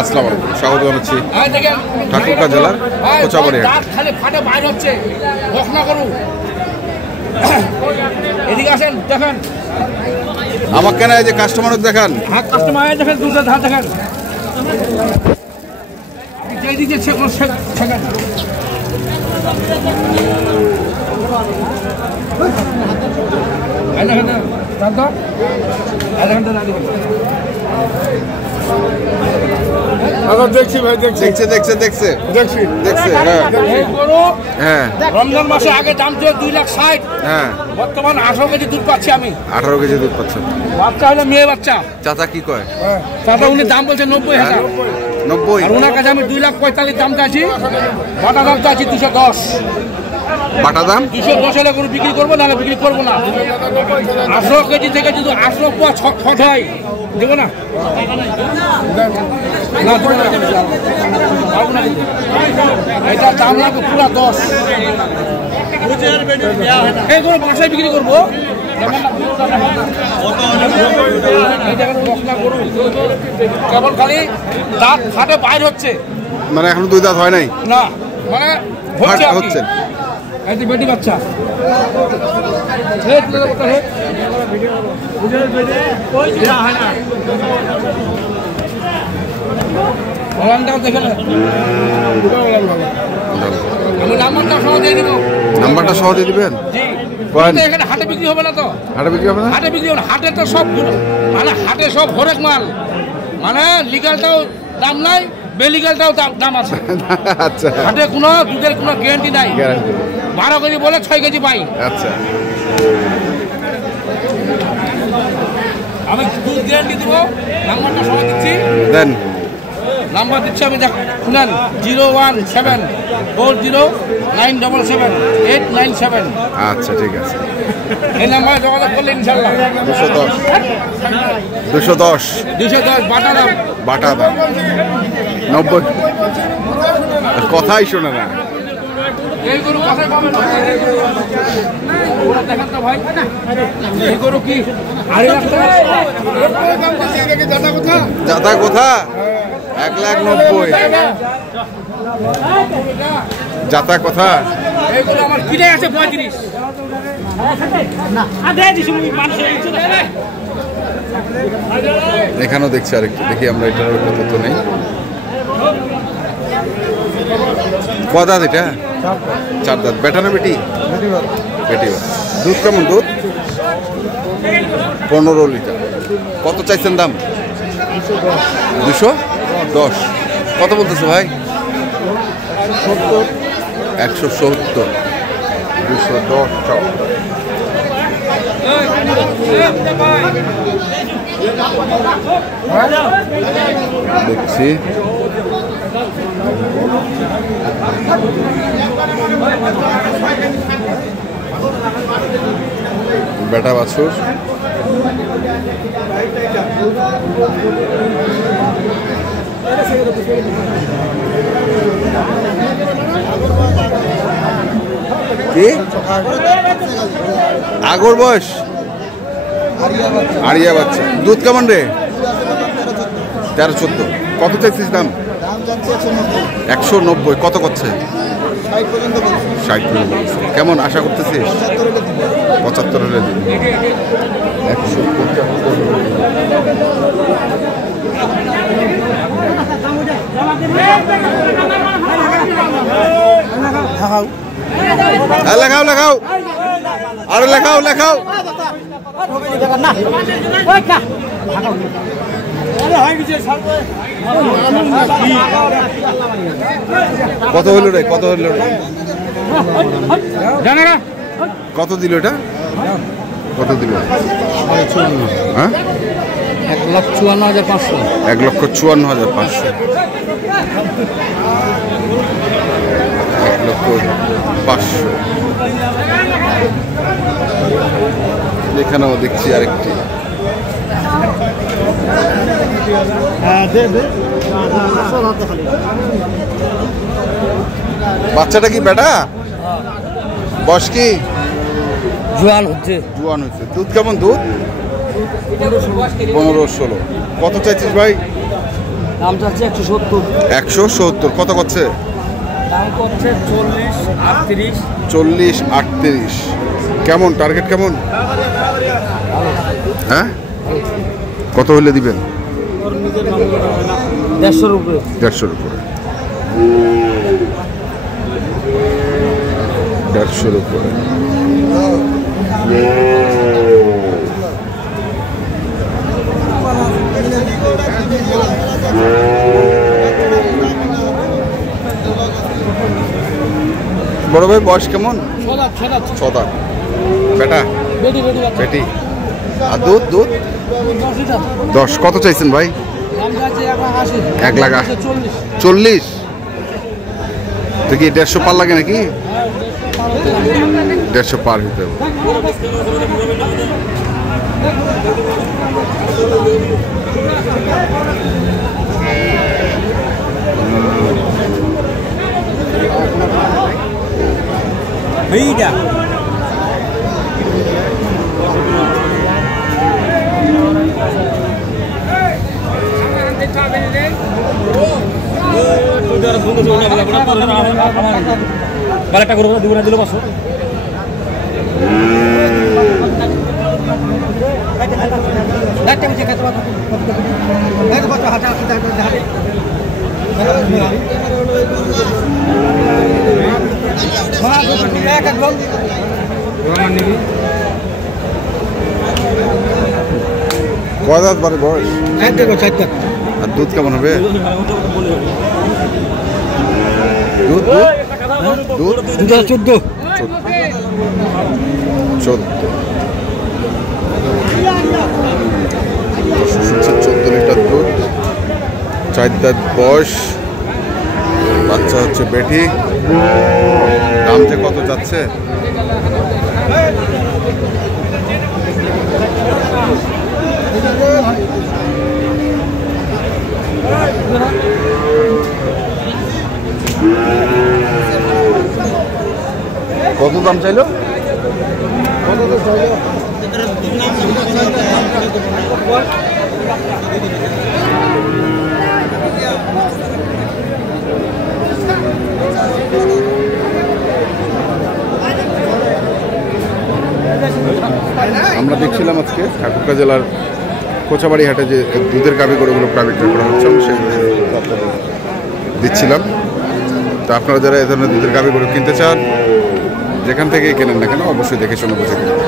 আসসালামু আলাইকুম, স্বাগত জানাচ্ছি ঠাকুরগাঁ জেলার কোচাবাড়ি হাট। এদিকে আসেন, দেখেন আমার কেন এই যে কাস্টমার দেখান, কাস্টমার দেখেন, দুটো ধার দেখেন, এইদিকে দেখছি ভাই, দেখছে দেখছে দেখছে দেখছি দেখছে। হ্যাঁ, রমজান মাসে আগে দাম ছিল 2,60,000, হ্যাঁ, বর্তমান 18 কেজি দুধ পাচ্ছি আমি। 18 কেজি দুধ পাচ্ছেন। বাচ্চা হলো মেয়ে বাচ্চা। চাচা কি কয়? চাচা উনি দাম বলছে 90,000, 90। আর ওনার কাছে আমি 2,45,000 দাম চাইছি। বাটা দাম চাইছি 210। বাটা দাম 210 হলে কোনো বিক্রি করবো, নাহলে বিক্রি করবো না। 18 কেজি থেকে যদি 18 পোয়া ছট হয় দেবো না, এটা দাম লাগবে পুরা 10। এই কোনো বাসায় বিক্রি করবো, কেবল খালি দাঁত ফাটে বাইর হচ্ছে, মানে এখন দুই দাঁত হয় নাই না মানে হচ্ছে। এই যে বেটি বাচ্চা, দেখে আমি নাম্বারটা সহ দিয়ে দিব। নাম্বারটা সহ দিয়ে দিবেন। এখানে হাটে বিক্রি হবে না তো? হাটে বিক্রি হবে না? হাটে বিক্রি হবে না। হাটে তো সব মানে হাটে সব হরেক মাল, মানে লিগালটাও দাম নাই, বেলিগালটাও দাম আছে। আচ্ছা, হাটে কোনো দুধের কোনো গ্যারান্টি নাই। 12 কেজি বলে 6 কেজি পাই। আচ্ছা, আমি দুধ গ্যারান্টি দেবো। নাম্বারটা সহ দিচ্ছি, দেন। নাম্বার দিচ্ছি আমি, শুনেন, 01740977897। আচ্ছা, ঠিক আছে। এই নাম্বারে যোগাযোগ করলে ইনশাল্লাহ 210 বাটা দাম। বাটা দাম 90। কথাই শোনে না। এই গরু কথায় পাবেন না। দেখেন তো ভাই, এই গরু কি 2.5 দাদা কোথা? 1,90,000 যাতা কথা। এইগুলো আমার কিনে আছে 35। এখানেও দেখছি আরেকটু, দেখি আমরা এটার তথ্য নেই। কয় দাঁত এটা? 4 দাঁত। বেটা না বেটি? বেটি। দুধ কেমন? দুধ 15 লিটার। কত চাইছেন দাম? 210। কত বলতেছে ভাই? 170। 210। দেখছি বেটা বাছুর। কি আগর বয়স? আড়িয়া বাচ্চা। দুধ কেমন রে? 13-14। কত চাইছিস দাম? 190। কত করছে? 60 পর্যন্ত। কেমন আশা করতেছিস? 75 হলে দিন। 150। লেখাও লেখাও, আরে লেখাও লেখাও। কত হইল রে? কত হইল রে? কত দিল এটা? কত দিল? হ্যাঁ, 1,54,500। 1,54,500। 1,05,000। এখানেও দেখছি আরেকটি। বাচ্চাটা কি বেটা? বয়স কি? জোয়ান হচ্ছে। জোয়ান হচ্ছে। দুধ কেমন? দুধ 15-16। কত চাইছিস ভাই? দাম চাচ্ছে 170। 170। কত করছে? দাম করছে 40-38। 40-38। কেমন টার্গেট কেমন? হ্যাঁ, কত হলে দিবেন? 150-র উপরে। 150-র উপরে। 150-র উপরে। বড় ভাই বয়স কেমন? 6 দাঁত। বেটা? বেটি। আর দুধ? দুধ 10। কত চাইছেন ভাই? 1,80,000। তো কি 150 পার লাগে নাকি? 150 পার হইতে হবে। একটা করবো না, দুগুণা দিল 500। কয় দাঁত বারে বয়স? আর দুধ কেমন হবে? দুধ দুধ দুধ 14। 14 লিটার দুধ। 4 দাঁত বয়স। বাচ্চা হচ্ছে বেটি। দাম যে কত যাচ্ছে? কত দাম চাইলো? আমরা দেখছিলাম আজকে ঠাকুরগাঁ জেলার কোচাবাড়ি হাটে যে দুধের গাভী গরুগুলো প্রাইভেট করা হচ্ছে, আমি সেই দিচ্ছিলাম। তো আপনারা যারা এ ধরনের দুধের গাভী গরু কিনতে চান, যেখান থেকেই কেনেন না কেন, অবশ্যই দেখে শুনে বুঝে কিনেন।